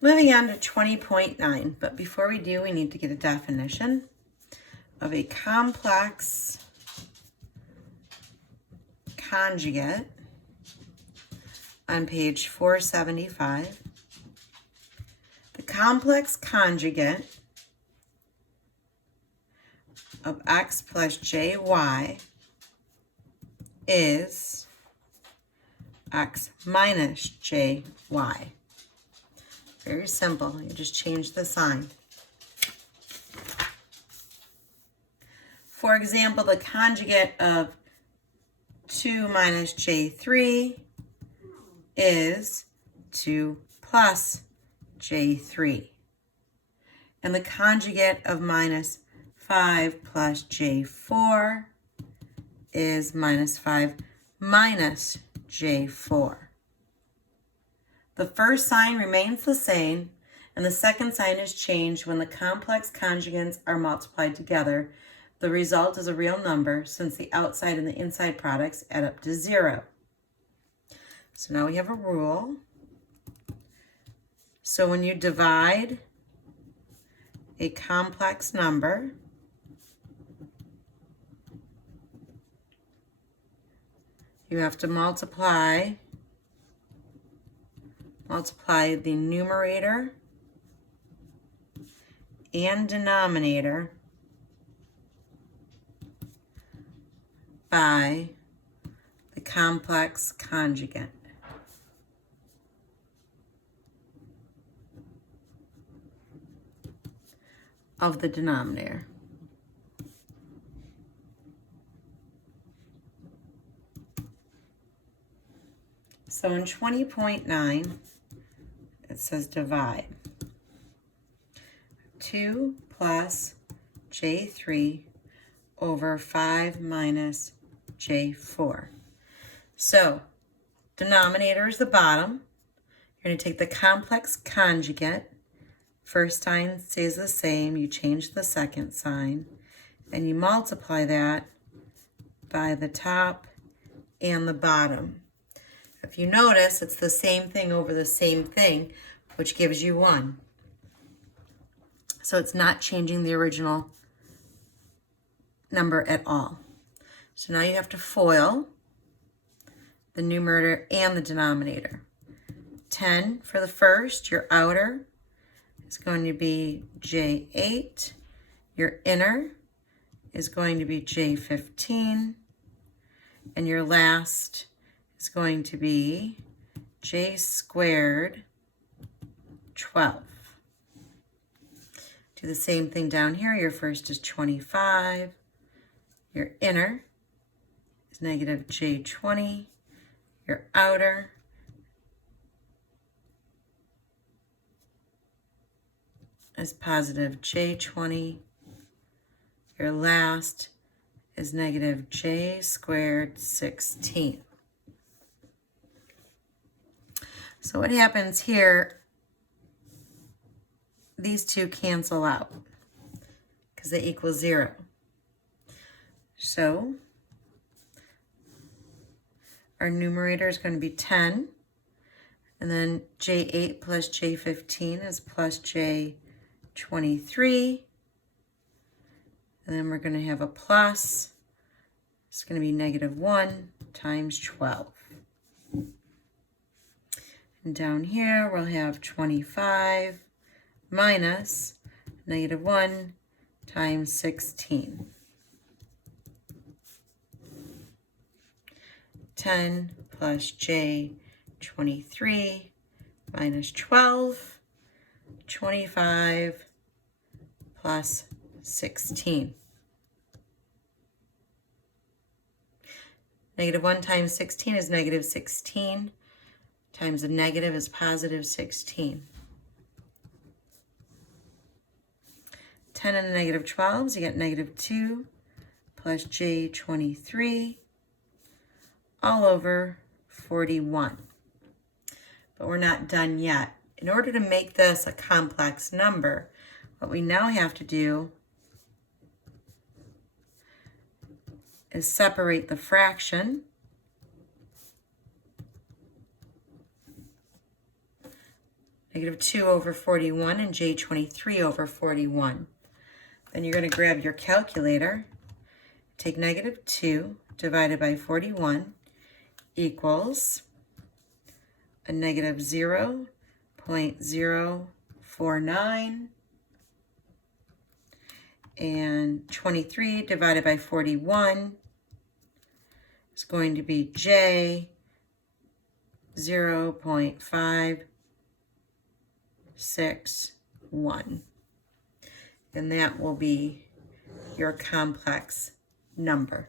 Moving on to 20.9, but before we do, we need to get a definition of a complex conjugate on page 475. The complex conjugate of x plus jy is x minus jy. Very simple. You just change the sign. For example, the conjugate of 2 minus j3 is 2 plus j3. And the conjugate of minus 5 plus j4 is minus 5 minus j4. The first sign remains the same, and the second sign is changed when the complex conjugates are multiplied together. The result is a real number since the outside and the inside products add up to 0. So now we have a rule. So when you divide a complex number, you have to multiply the numerator and denominator by the complex conjugate. Of the denominator. So in 20.9, it says divide. 2 plus j3 over 5 minus j4. So denominator is the bottom. You're going to take the complex conjugate. First sign stays the same. You change the second sign. And you multiply that by the top and the bottom. If you notice, it's the same thing over the same thing, which gives you 1. So it's not changing the original number at all. So now you have to FOIL the numerator and the denominator. 10 for the first, your outer is going to be j8. Your inner is going to be j15. And your last is going to be j squared 12. Do the same thing down here. Your first is 25. Your inner is negative j20. Your outer is positive j20. Your last is negative j squared 16. So what happens here, these two cancel out because they equal 0. So our numerator is going to be 10, and then j8 plus j15 is plus j23, and then we're going to have a plus. It's going to be negative 1 times 12. And down here we'll have 25 minus negative 1 times 16. 10 plus j23 minus 12, 25 plus 16. Negative 1 times 16 is negative 16. Times a negative is positive 16. 10 and a negative 12, so you get negative 2 plus j23 all over 41. But we're not done yet. In order to make this a complex number, what we now have to do is separate the fraction negative 2 over 41, and j 23 over 41. Then you're going to grab your calculator, take negative 2 divided by 41 equals a negative 0.049, and 23 divided by 41 is going to be j 0.561. And that will be your complex number.